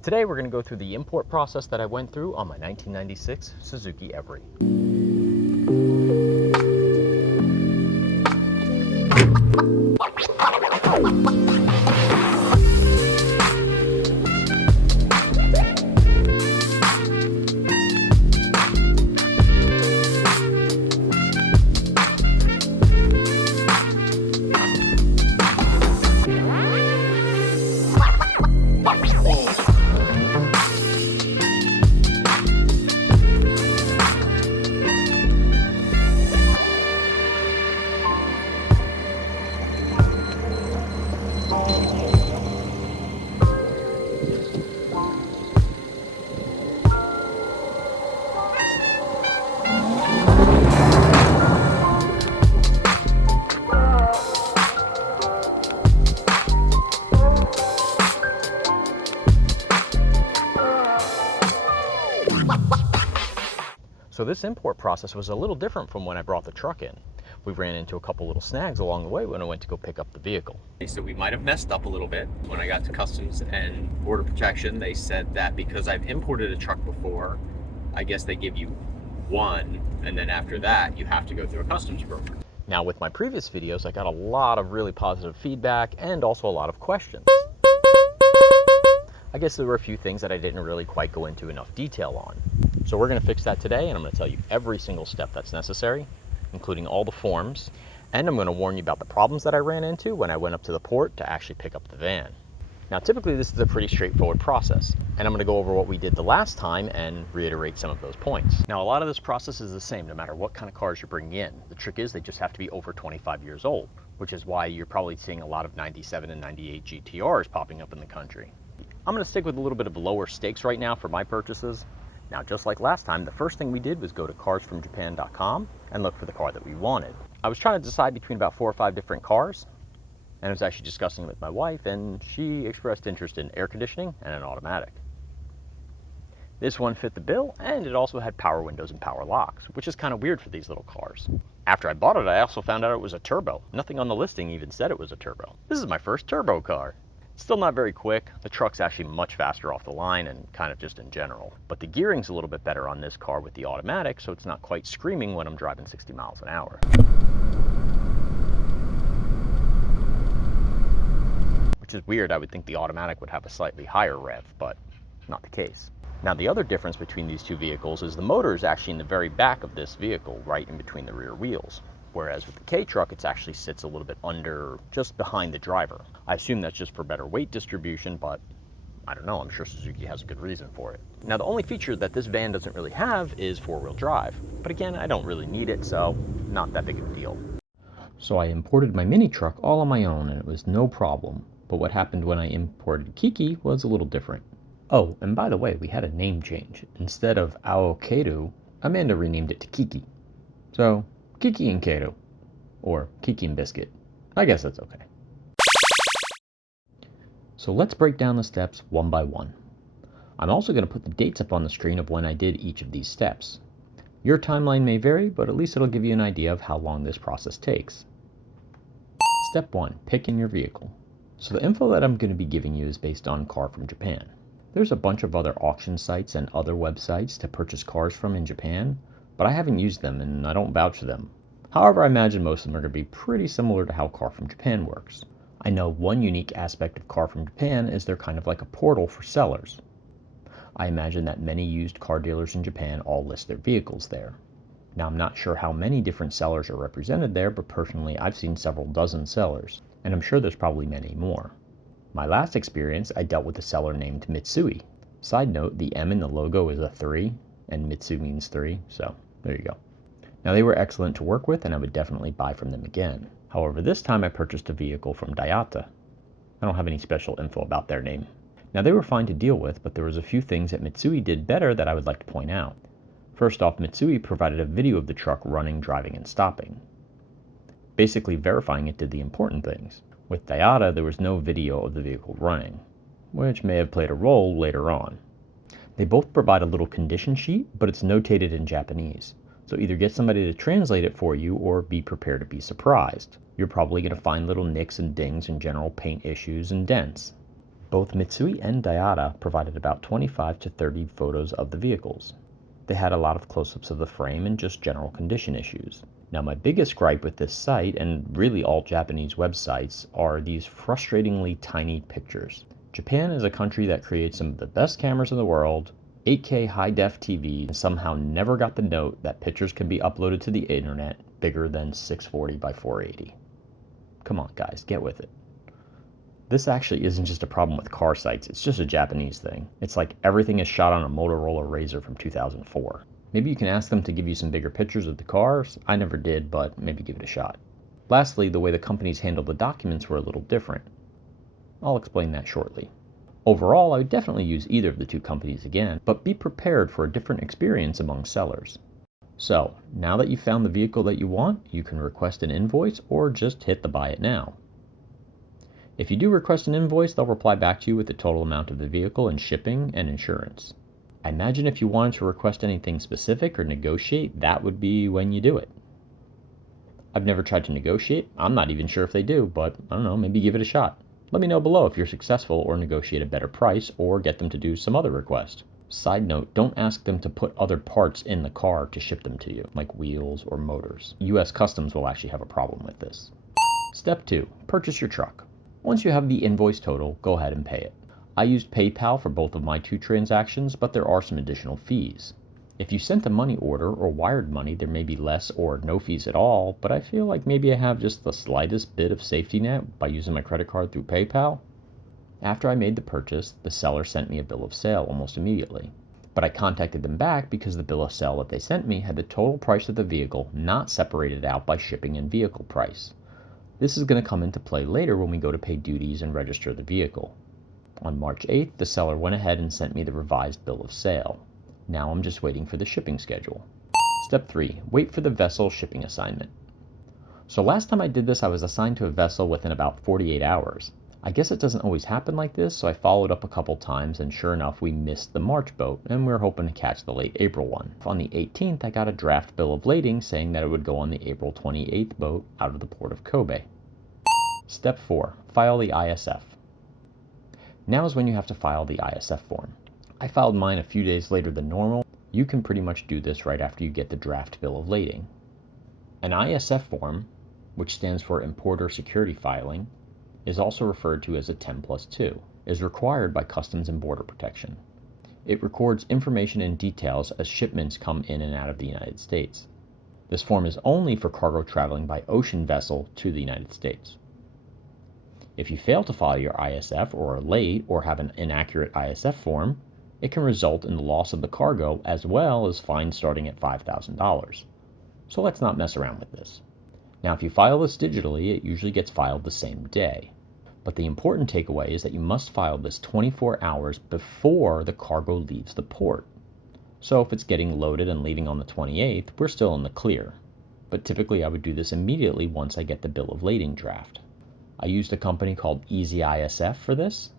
Today we're going to go through the import process that I went through on my 1996 Suzuki Every. So this import process was a little different from when I brought the truck in. We ran into a couple little snags along the way when I went to go pick up the vehicle. So we might have messed up a little bit. When I got to Customs and Border Protection, they said that because I've imported a truck before, I guess they give you one, and then after that, you have to go through a customs broker. Now with my previous videos, I got a lot of really positive feedback and also a lot of questions. I guess there were a few things that I didn't really quite go into enough detail on. So we're going to fix that today, and I'm going to tell you every single step that's necessary, including all the forms, and I'm going to warn you about the problems that I ran into when I went up to the port to actually pick up the van. Now typically this is a pretty straightforward process, and I'm going to go over what we did the last time and reiterate some of those points. Now a lot of this process is the same no matter what kind of cars you're bringing in. The trick is they just have to be over 25 years old, which is why you're probably seeing a lot of 97 and 98 GTRs popping up in the country. I'm going to stick with a little bit of lower stakes right now for my purchases. Now, just like last time, the first thing we did was go to carsfromjapan.com and look for the car that we wanted. I was trying to decide between about 4 or 5 different cars, and I was actually discussing it with my wife, and she expressed interest in air conditioning and an automatic. This one fit the bill, and it also had power windows and power locks, which is kind of weird for these little cars. After I bought it, I also found out it was a turbo. Nothing on the listing even said it was a turbo. This is my first turbo car. Still not very quick. The truck's actually much faster off the line and kind of just in general. But the gearing's a little bit better on this car with the automatic, so it's not quite screaming when I'm driving 60 miles an hour. Which is weird. I would think the automatic would have a slightly higher rev, but not the case. Now the other difference between these two vehicles is the motor is actually in the very back of this vehicle, right in between the rear wheels. Whereas with the K truck, it actually sits a little bit under, just behind the driver. I assume that's just for better weight distribution, but I don't know, I'm sure Suzuki has a good reason for it. Now the only feature that this van doesn't really have is four-wheel drive. But again, I don't really need it, so not that big of a deal. So I imported my mini truck all on my own, and it was no problem. But what happened when I imported Kiki was a little different. Oh, and by the way, we had a name change. Instead of Aokeru, Amanda renamed it to Kiki. So, Kiki and Keru. Or Kiki and Biscuit. I guess that's okay. So let's break down the steps one by one. I'm also going to put the dates up on the screen of when I did each of these steps. Your timeline may vary, but at least it'll give you an idea of how long this process takes. Step 1. Picking your vehicle. So the info that I'm going to be giving you is based on Car from Japan. There's a bunch of other auction sites and other websites to purchase cars from in Japan, but I haven't used them and I don't vouch for them. However, I imagine most of them are going to be pretty similar to how Car from Japan works. I know one unique aspect of Car from Japan is they're kind of like a portal for sellers. I imagine that many used car dealers in Japan all list their vehicles there. Now, I'm not sure how many different sellers are represented there, but personally I've seen several dozen sellers, and I'm sure there's probably many more. My last experience, I dealt with a seller named Mitsui. Side note, the M in the logo is a 3, and Mitsu means 3, so there you go. Now they were excellent to work with, and I would definitely buy from them again. However, this time I purchased a vehicle from Daihatsu. I don't have any special info about their name. Now they were fine to deal with, but there was a few things that Mitsui did better that I would like to point out. First off, Mitsui provided a video of the truck running, driving, and stopping, basically verifying it did the important things. With Daihatsu, there was no video of the vehicle running, which may have played a role later on. They both provide a little condition sheet, but it's notated in Japanese, so either get somebody to translate it for you or be prepared to be surprised. You're probably going to find little nicks and dings and general paint issues and dents. Both Mitsui and Toyota provided about 25 to 30 photos of the vehicles. They had a lot of close-ups of the frame and just general condition issues. Now my biggest gripe with this site, and really all Japanese websites, are these frustratingly tiny pictures. Japan is a country that creates some of the best cameras in the world, 8K high-def TV, and somehow never got the note that pictures can be uploaded to the internet bigger than 640 by 480. Come on guys, get with it. This actually isn't just a problem with car sites, it's just a Japanese thing. It's like everything is shot on a Motorola Razr from 2004. Maybe you can ask them to give you some bigger pictures of the cars. I never did, but maybe give it a shot. Lastly, the way the companies handled the documents were a little different. I'll explain that shortly. Overall, I would definitely use either of the two companies again, but be prepared for a different experience among sellers. So, now that you've found the vehicle that you want, you can request an invoice or just hit the buy it now. If you do request an invoice, they'll reply back to you with the total amount of the vehicle and shipping and insurance. I imagine if you wanted to request anything specific or negotiate, that would be when you do it. I've never tried to negotiate. I'm not even sure if they do, but I don't know, maybe give it a shot. Let me know below if you're successful or negotiate a better price or get them to do some other request. Side note, don't ask them to put other parts in the car to ship them to you, like wheels or motors. US Customs will actually have a problem with this. Step 2. Purchase your truck. Once you have the invoice total, go ahead and pay it. I used PayPal for both of my two transactions, but there are some additional fees. If you sent a money order or wired money, there may be less or no fees at all, but I feel like maybe I have just the slightest bit of safety net by using my credit card through PayPal. After I made the purchase, the seller sent me a bill of sale almost immediately. But I contacted them back because the bill of sale that they sent me had the total price of the vehicle not separated out by shipping and vehicle price. This is going to come into play later when we go to pay duties and register the vehicle. On March 8th, the seller went ahead and sent me the revised bill of sale. Now I'm just waiting for the shipping schedule. Step 3. Wait for the vessel shipping assignment. So last time I did this, I was assigned to a vessel within about 48 hours. I guess it doesn't always happen like this, so I followed up a couple times, and sure enough, we missed the March boat, and we were hoping to catch the late April one. On the 18th, I got a draft bill of lading saying that it would go on the April 28th boat out of the port of Kobe. Step 4. File the ISF. Now is when you have to file the ISF form. I filed mine a few days later than normal. You can pretty much do this right after you get the draft bill of lading. An ISF form, which stands for Importer Security Filing, is also referred to as a 10+2, is required by Customs and Border Protection. It records information and details as shipments come in and out of the United States. This form is only for cargo traveling by ocean vessel to the United States. If you fail to file your ISF or are late or have an inaccurate ISF form, it can result in the loss of the cargo as well as fines starting at $5,000. So let's not mess around with this. Now if you file this digitally, it usually gets filed the same day. But the important takeaway is that you must file this 24 hours before the cargo leaves the port. So if it's getting loaded and leaving on the 28th, we're still in the clear. But typically I would do this immediately once I get the bill of lading draft. I used a company called EasyISF for this.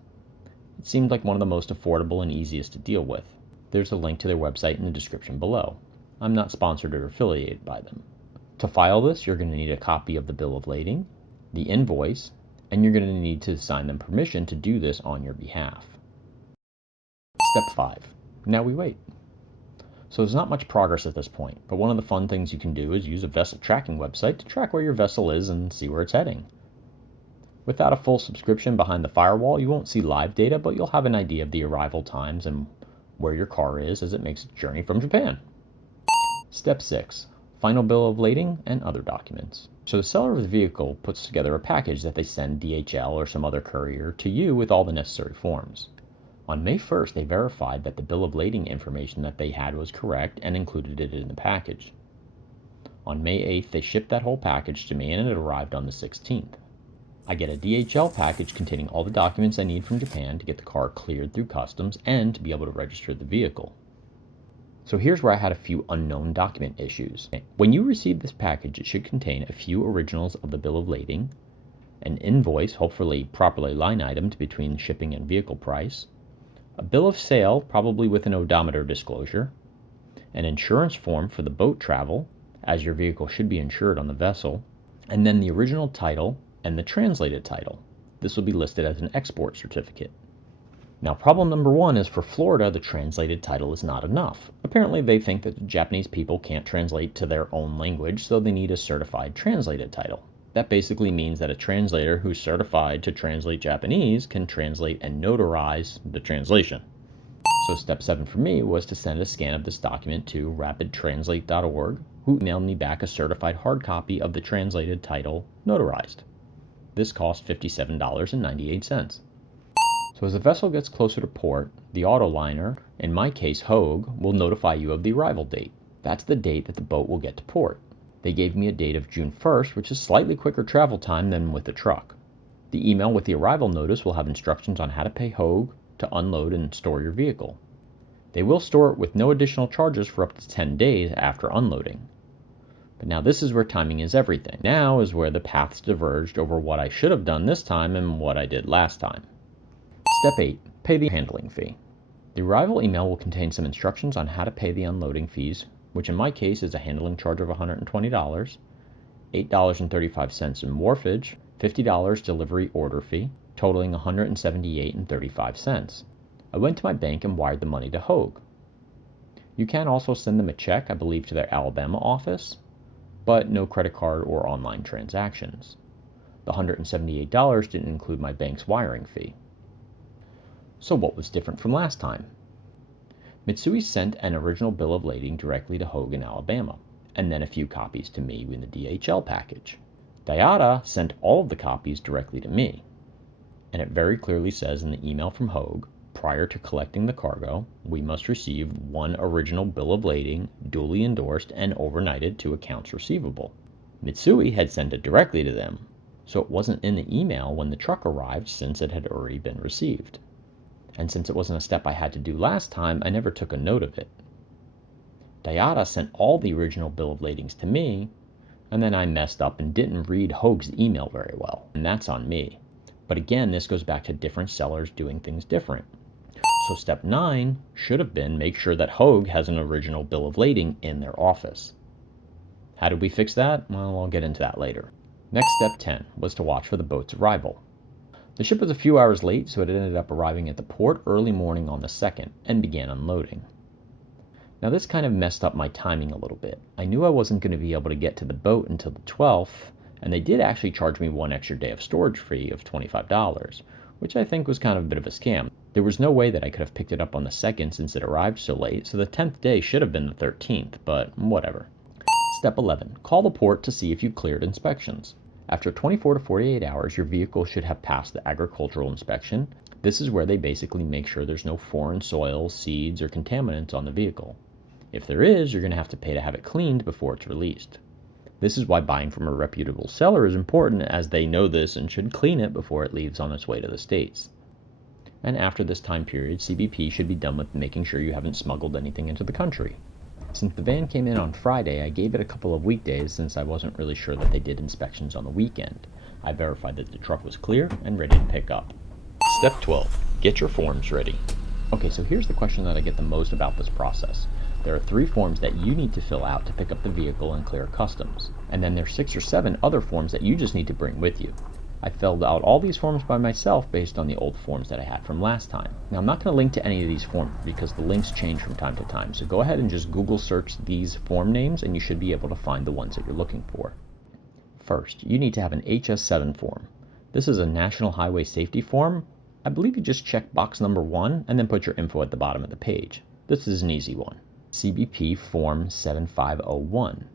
It seemed like one of the most affordable and easiest to deal with. There's a link to their website in the description below. I'm not sponsored or affiliated by them. To file this, you're going to need a copy of the bill of lading, the invoice, and you're going to need to assign them permission to do this on your behalf. Step 5. Now we wait. So there's not much progress at this point, but one of the fun things you can do is use a vessel tracking website to track where your vessel is and see where it's heading. Without a full subscription behind the firewall, you won't see live data, but you'll have an idea of the arrival times and where your car is as it makes its journey from Japan. Step 6. Final bill of lading and other documents. So the seller of the vehicle puts together a package that they send DHL or some other courier to you with all the necessary forms. On May 1st, they verified that the bill of lading information that they had was correct and included it in the package. On May 8th, they shipped that whole package to me and it arrived on the 16th. I get a DHL package containing all the documents I need from Japan to get the car cleared through customs and to be able to register the vehicle. So here's where I had a few unknown document issues. When you receive this package, it should contain a few originals of the bill of lading, an invoice, hopefully properly line itemed between shipping and vehicle price, a bill of sale, probably with an odometer disclosure, an insurance form for the boat travel, as your vehicle should be insured on the vessel, and then the original title and the translated title. This will be listed as an export certificate. Now, problem number one is for Florida, the translated title is not enough. Apparently, they think that the Japanese people can't translate to their own language, so they need a certified translated title. That basically means that a translator who's certified to translate Japanese can translate and notarize the translation. So step 7 for me was to send a scan of this document to rapidtranslate.org, who emailed me back a certified hard copy of the translated title notarized. This cost $57.98. So as the vessel gets closer to port, the autoliner, in my case Hogue, will notify you of the arrival date. That's the date that the boat will get to port. They gave me a date of June 1st, which is slightly quicker travel time than with a truck. The email with the arrival notice will have instructions on how to pay Hogue to unload and store your vehicle. They will store it with no additional charges for up to 10 days after unloading. But now this is where timing is everything. Now is where the paths diverged over what I should have done this time and what I did last time. Step 8. Pay the handling fee. The arrival email will contain some instructions on how to pay the unloading fees, which in my case is a handling charge of $120, $8.35 in wharfage, $50 delivery order fee, totaling $178.35. I went to my bank and wired the money to Hogue. You can also send them a check, I believe, to their Alabama office, but no credit card or online transactions. The $178 didn't include my bank's wiring fee. So what was different from last time? Mitsui sent an original bill of lading directly to Hogue in Alabama, and then a few copies to me in the DHL package. Daiata sent all of the copies directly to me, and it very clearly says in the email from Hogue, prior to collecting the cargo, we must receive one original bill of lading, duly endorsed and overnighted to accounts receivable. Mitsui had sent it directly to them, so it wasn't in the email when the truck arrived since it had already been received. And since it wasn't a step I had to do last time, I never took a note of it. Daiata sent all the original bill of ladings to me, and then I messed up and didn't read Hogue's email very well, and that's on me. But again, this goes back to different sellers doing things different. So step 9 should have been make sure that Hogue has an original bill of lading in their office. How did we fix that? Well, I'll get into that later. Next, step 10 was to watch for the boat's arrival. The ship was a few hours late, so it ended up arriving at the port early morning on the 2nd and began unloading. Now this kind of messed up my timing a little bit. I knew I wasn't going to be able to get to the boat until the 12th, and they did actually charge me one extra day of storage fee of $25, which I think was kind of a bit of a scam. There was no way that I could have picked it up on the 2nd since it arrived so late, so the 10th day should have been the 13th, but whatever. Step 11. Call the port to see if you cleared inspections. After 24 to 48 hours, your vehicle should have passed the agricultural inspection. This is where they basically make sure there's no foreign soils, seeds, or contaminants on the vehicle. If there is, you're going to have to pay to have it cleaned before it's released. This is why buying from a reputable seller is important, as they know this and should clean it before it leaves on its way to the States. And after this time period, CBP should be done with making sure you haven't smuggled anything into the country. Since the van came in on Friday, I gave it a couple of weekdays since I wasn't really sure that they did inspections on the weekend. I verified that the truck was clear and ready to pick up. Step 12. Get your forms ready. Okay, so here's the question that I get the most about this process. There are 3 forms that you need to fill out to pick up the vehicle and clear customs. And then there's 6 or 7 other forms that you just need to bring with you. I filled out all these forms by myself based on the old forms that I had from last time. Now I'm not going to link to any of these forms because the links change from time to time, so go ahead and just Google search these form names and you should be able to find the ones that you're looking for. First, you need to have an HS7 form. This is a National Highway Safety form. I believe you just check box number 1 and then put your info at the bottom of the page. This is an easy one. CBP Form 7501.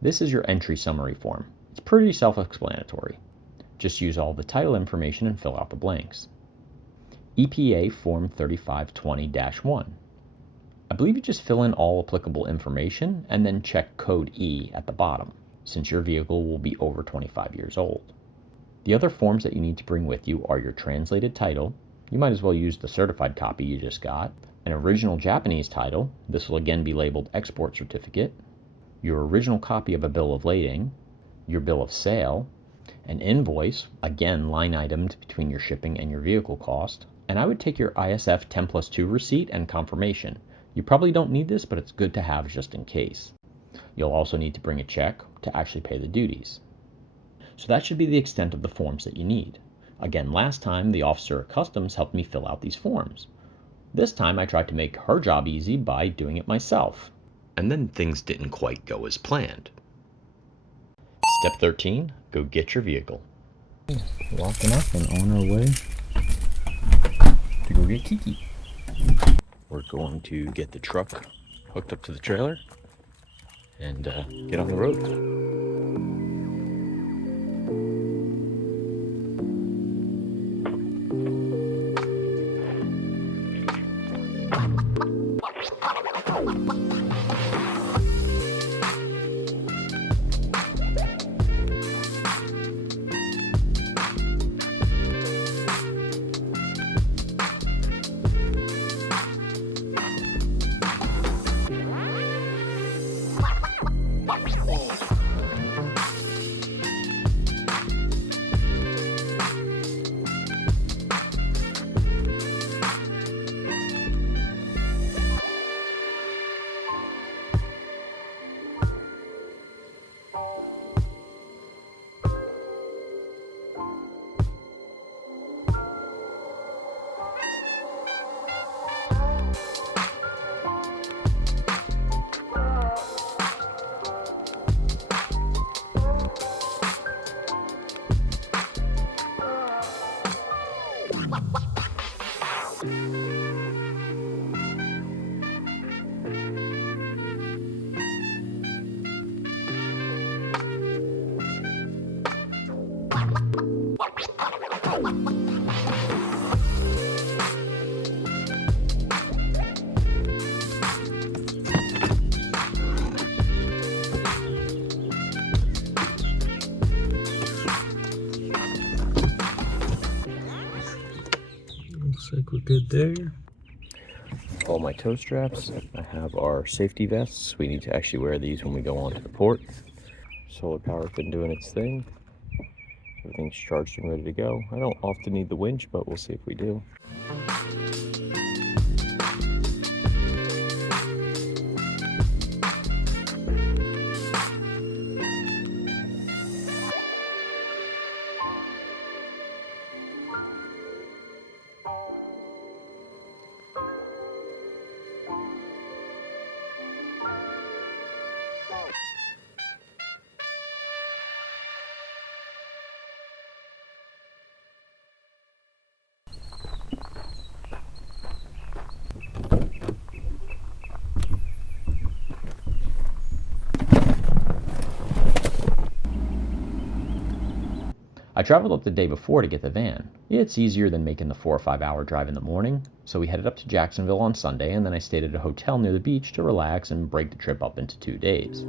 This is your entry summary form. It's pretty self-explanatory. Just use all the title information and fill out the blanks. EPA Form 3520-1. I believe you just fill in all applicable information and then check code E at the bottom, since your vehicle will be over 25 years old. The other forms that you need to bring with you are your translated title. You might as well use the certified copy you just got. An original Japanese title. This will again be labeled export certificate. Your original copy of a bill of lading. Your bill of sale. An invoice, again line itemed between your shipping and your vehicle cost, and I would take your ISF 10+2 receipt and confirmation. You probably don't need this, but it's good to have just in case. You'll also need to bring a check to actually pay the duties. So that should be the extent of the forms that you need. Again, last time, the officer at Customs helped me fill out these forms. This time, I tried to make her job easy by doing it myself. And then things didn't quite go as planned. Step 13, go get your vehicle. Walking up and on our way to go get Kiki. We're going to get the truck hooked up to the trailer and get on the road. Looks like we're good there. All my tow straps. I have our safety vests. We need to actually wear these when we go onto the port. Solar power's been doing its thing. Everything's charged and ready to go. I don't often need the winch, but we'll see if we do. I traveled up the day before to get the van. It's easier than making the 4 or 5 hour drive in the morning, so we headed up to Jacksonville on Sunday, and then I stayed at a hotel near the beach to relax and break the trip up into 2 days.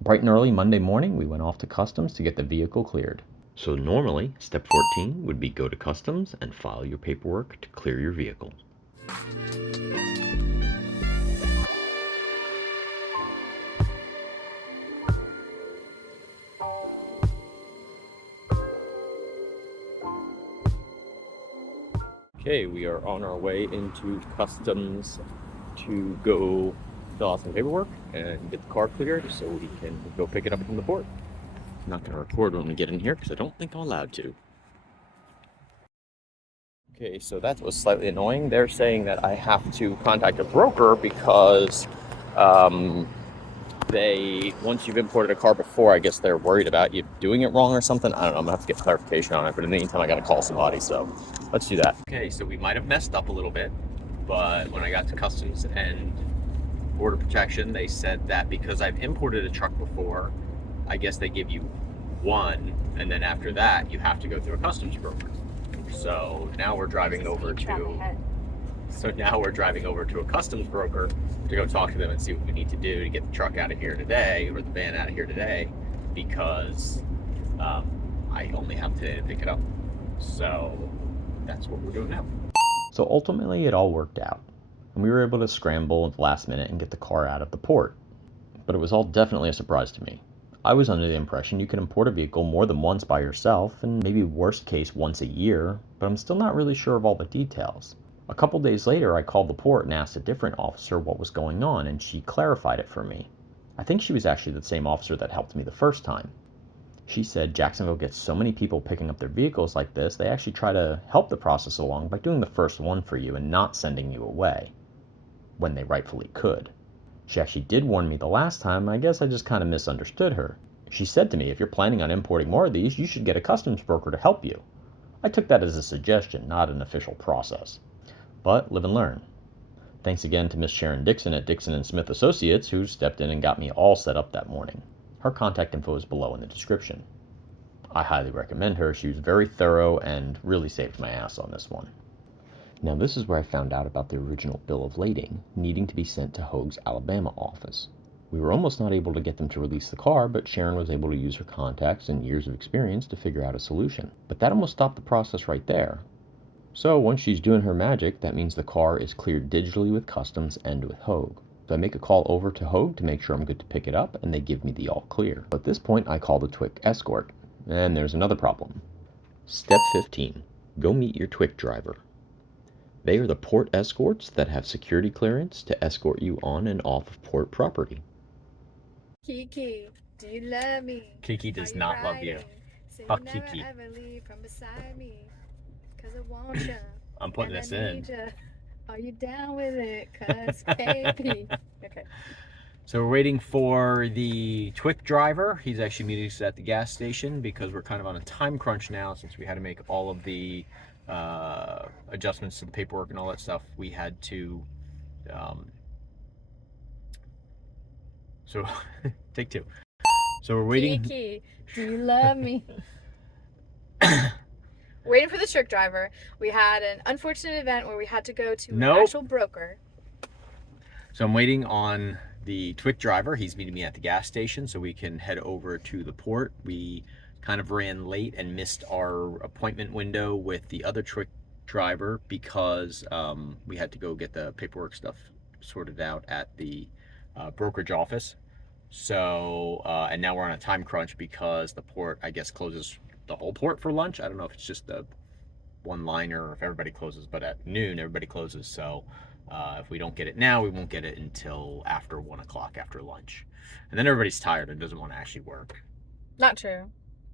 Bright and early Monday morning, we went off to Customs to get the vehicle cleared. So normally, step 14 would be go to Customs and file your paperwork to clear your vehicle. Okay, we are on our way into Customs to go fill out some paperwork and get the car cleared so we can go pick it up from the port. I'm not going to record when we get in here because I don't think I'm allowed to. Okay, so that was slightly annoying. They're saying that I have to contact a broker because once you've imported a car before, I guess they're worried about you doing it wrong or something. I don't know, I'm gonna have to get clarification on it, but in the meantime I gotta call somebody, so let's do that. Okay, so we might have messed up a little bit, but when I got to Customs and Border Protection, they said that because I've imported a truck before, I guess they give you one, and then after that you have to go through a customs broker. So now we're driving over to a customs broker to go talk to them and see what we need to do to get the truck out of here today, or the van out of here today, because I only have today to pick it up. So that's what we're doing now. So ultimately it all worked out, and we were able to scramble at the last minute and get the car out of the port. But it was all definitely a surprise to me. I was under the impression you could import a vehicle more than once by yourself, and maybe worst case once a year, but I'm still not really sure of all the details. A couple days later, I called the port and asked a different officer what was going on, and she clarified it for me. I think she was actually the same officer that helped me the first time. She said Jacksonville gets so many people picking up their vehicles like this, they actually try to help the process along by doing the first one for you and not sending you away, when they rightfully could. She actually did warn me the last time. I guess I just kind of misunderstood her. She said to me, if you're planning on importing more of these, you should get a customs broker to help you. I took that as a suggestion, not an official process. But live and learn. Thanks again to Miss Sharon Dixon at Dixon & Smith Associates, who stepped in and got me all set up that morning. Her contact info is below in the description. I highly recommend her. She was very thorough and really saved my ass on this one. Now this is where I found out about the original bill of lading needing to be sent to Hoag's Alabama office. We were almost not able to get them to release the car, but Sharon was able to use her contacts and years of experience to figure out a solution. But that almost stopped the process right there. So once she's doing her magic, that means the car is cleared digitally with customs and with Hoag. So I make a call over to Hoag to make sure I'm good to pick it up, and they give me the all clear. At this point, I call the TWIC ESCORT. And there's another problem. Step 15. Go meet your TWIC driver. They are the port escorts that have security clearance to escort you on and off of port property. Kiki, do you love me? Kiki does not love you. Fuck Kiki. Ever leave from beside me, 'cause I want you. I'm putting this in. Are you down with it? 'Cause baby. Okay. So we're waiting for the TWIC driver. He's actually meeting us at the gas station because we're kind of on a time crunch now since we had to make all of the adjustments to the paperwork and all that stuff. We had to so take two. So we're waiting. Kiki, do you love me? Waiting for the truck driver. We had an unfortunate event where we had to go to an actual broker. So I'm waiting on the TWIC driver. He's meeting me at the gas station so we can head over to the port. We kind of ran late and missed our appointment window with the other TWIC driver because we had to go get the paperwork stuff sorted out at the brokerage office. So and now we're on a time crunch because the port, I guess, closes the whole port for lunch. I don't know if it's just the one liner or if everybody closes, but at noon everybody closes. So if we don't get it now, we won't get it until after 1 o'clock after lunch, and then everybody's tired and doesn't want to actually work. Not true.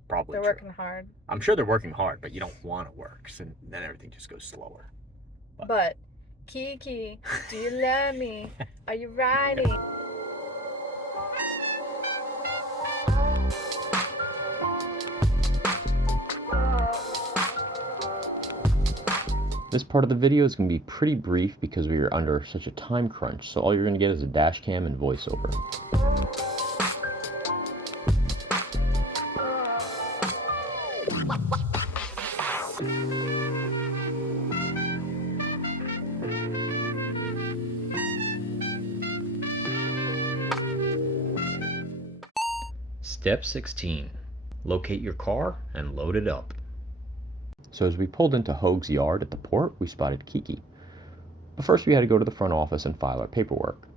Probably they're true. Working hard. I'm sure they're working hard, but you don't want to work, so then everything just goes slower. But Kiki, do you love me? Are you riding? This part of the video is going to be pretty brief because we are under such a time crunch, so all you're going to get is a dash cam and voiceover. Step 16. Locate your car and load it up. So as we pulled into Hoag's yard at the port, we spotted Kiki. But first we had to go to the front office and file our paperwork.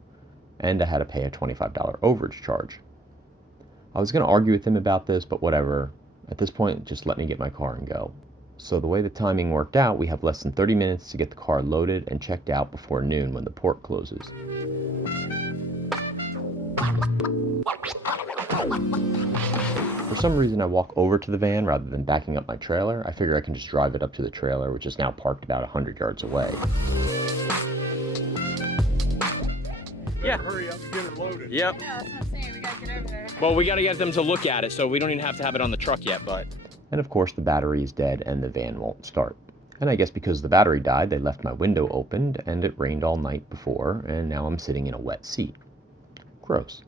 And I had to pay a $25 overage charge. I was going to argue with him about this, but whatever. At this point, just let me get my car and go. So the way the timing worked out, we have less than 30 minutes to get the car loaded and checked out before noon when the port closes. For some reason I walk over to the van rather than backing up my trailer. I figure I can just drive it up to the trailer, which is now parked about 100 yards away. Yeah. Hurry up and get it loaded. Yep. Yeah, that's what I'm saying. We gotta get over there. Well, we got to get them to look at it, so we don't even have to have it on the truck yet, but... And of course the battery is dead and the van won't start. And I guess because the battery died, they left my window opened and it rained all night before, and now I'm sitting in a wet seat. Gross.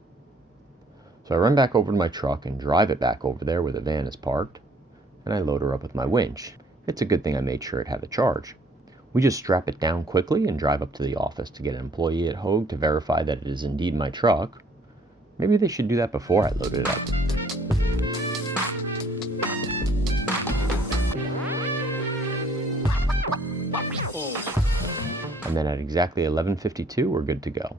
So I run back over to my truck and drive it back over there where the van is parked, and I load her up with my winch. It's a good thing I made sure it had a charge. We just strap it down quickly and drive up to the office to get an employee at Hoag to verify that it is indeed my truck. Maybe they should do that before I load it up. And then at exactly 11:52, we're good to go.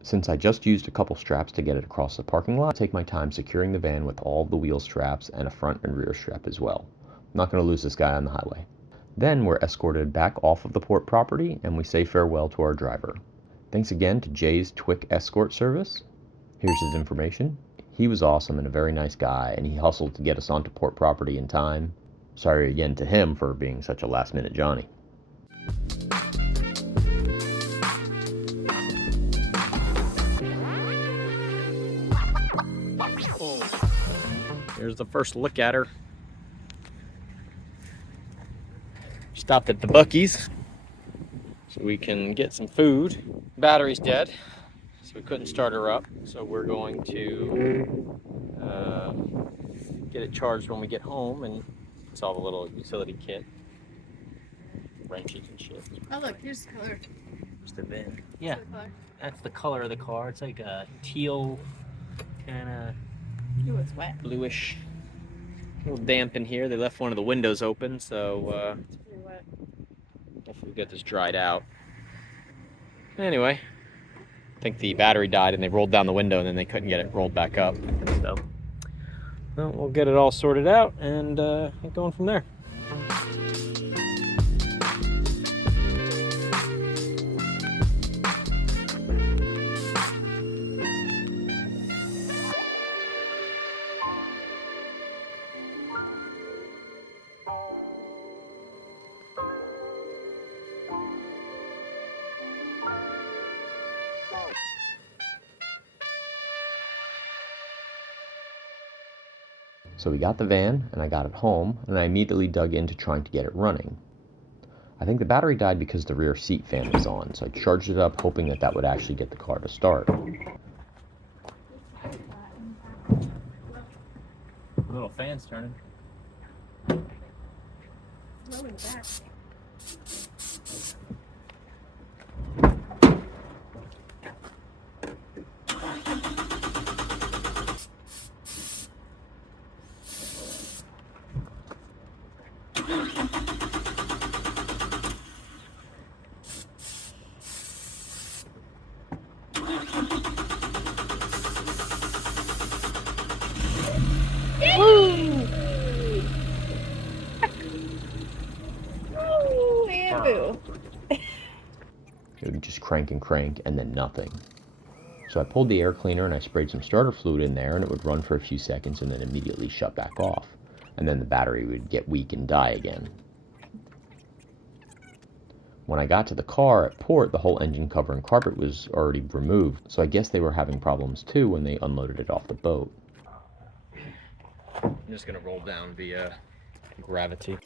Since I just used a couple straps to get it across the parking lot, I'll take my time securing the van with all the wheel straps and a front and rear strap as well. I'm not going to lose this guy on the highway. Then we're escorted back off of the port property and we say farewell to our driver. Thanks again to Jay's TWIC escort service. Here's his information. He was awesome and a very nice guy, and he hustled to get us onto port property in time. Sorry again to him for being such a last-minute Johnny. Here's the first look at her. Stopped at the Buc-ee's so we can get some food. Battery's dead, so we couldn't start her up. So we're going to get it charged when we get home, and it's all the little utility kit, wrenches and shit. Oh look, here's the color. Just the VIN. Yeah, that's the color of the car. It's like a teal kind of. Ooh, it's wet. Bluish. A little damp in here. They left one of the windows open, so It's pretty wet. hopefully we get this dried out. Anyway, I think the battery died and they rolled down the window and then they couldn't get it rolled back up. So, well, we'll get it all sorted out and get going from there. So we got the van, and I got it home, and I immediately dug into trying to get it running. I think the battery died because the rear seat fan was on, so I charged it up hoping that that would actually get the car to start. Little fan's turning. Low in the back. Bamboo. It would just crank and crank, and then nothing. So I pulled the air cleaner and I sprayed some starter fluid in there, and it would run for a few seconds and then immediately shut back off. And then the battery would get weak and die again. When I got to the car at port, the whole engine cover and carpet was already removed, so I guess they were having problems too when they unloaded it off the boat. I'm just gonna roll down via gravity.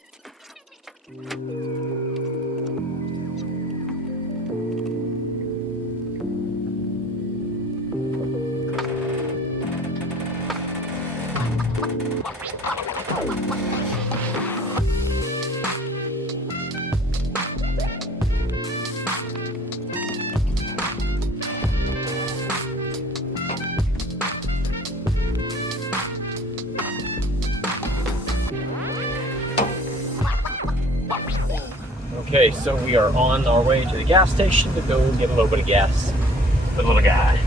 Okay, so we are on our way to the gas station to go get a little bit of gas for the little guy.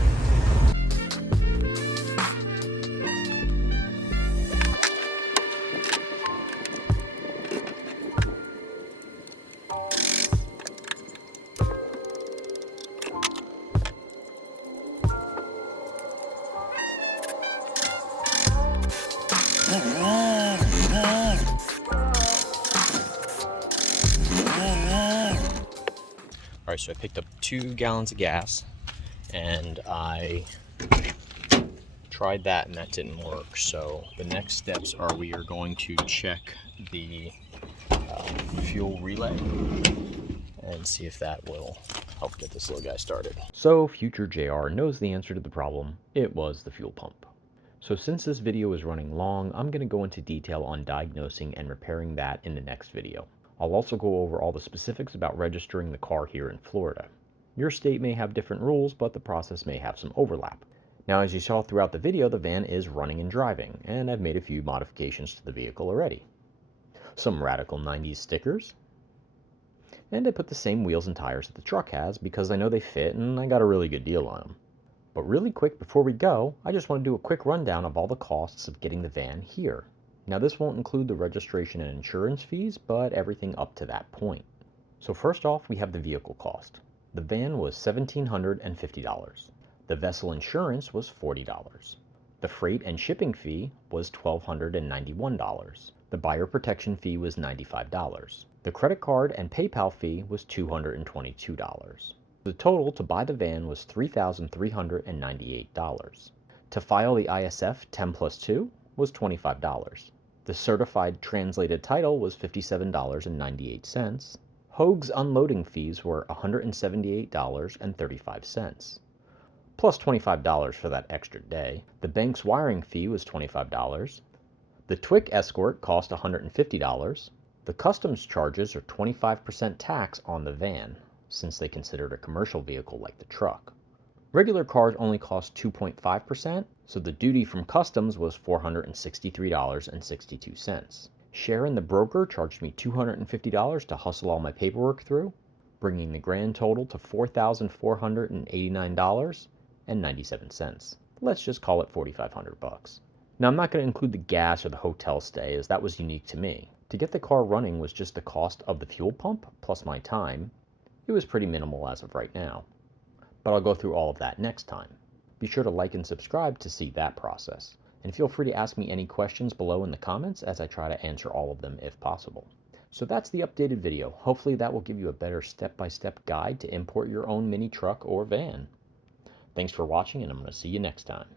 Alright, so I picked up 2 gallons of gas and I tried that and that didn't work. So the next steps are we are going to check the fuel relay and see if that will help get this little guy started. So future JR knows the answer to the problem. It was the fuel pump. So since this video is running long, I'm going to go into detail on diagnosing and repairing that in the next video. I'll also go over all the specifics about registering the car here in Florida. Your state may have different rules, but the process may have some overlap. Now, as you saw throughout the video, the van is running and driving, and I've made a few modifications to the vehicle already. Some radical 90s stickers, And I put the same wheels and tires that the truck has because I know they fit and I got a really good deal on them. But really quick before we go, I just want to do a quick rundown of all the costs of getting the van here. Now this won't include the registration and insurance fees, but everything up to that point. So first off, we have the vehicle cost. The van was $1,750. The vessel insurance was $40. The freight and shipping fee was $1,291. The buyer protection fee was $95. The credit card and PayPal fee was $222. The total to buy the van was $3,398. To file the ISF 10+2 was $25. The certified translated title was $57.98. Hoag's unloading fees were $178.35, plus $25 for that extra day. The bank's wiring fee was $25. The TWIC ESCORT cost $150. The customs charges are 25% tax on the van, since they consider it a commercial vehicle like the truck. Regular cars only cost 2.5%, so the duty from customs was $463.62. Sharon, the broker, charged me $250 to hustle all my paperwork through, bringing the grand total to $4,489.97. Let's just call it $4,500. Now I'm not going to include the gas or the hotel stay, as that was unique to me. To get the car running was just the cost of the fuel pump plus my time. It was pretty minimal as of right now, but I'll go through all of that next time. Be sure to like and subscribe to see that process, and feel free to ask me any questions below in the comments as I try to answer all of them if possible. So that's the updated video. Hopefully that will give you a better step-by-step guide to import your own mini truck or van. Thanks for watching, and I'm going to see you next time.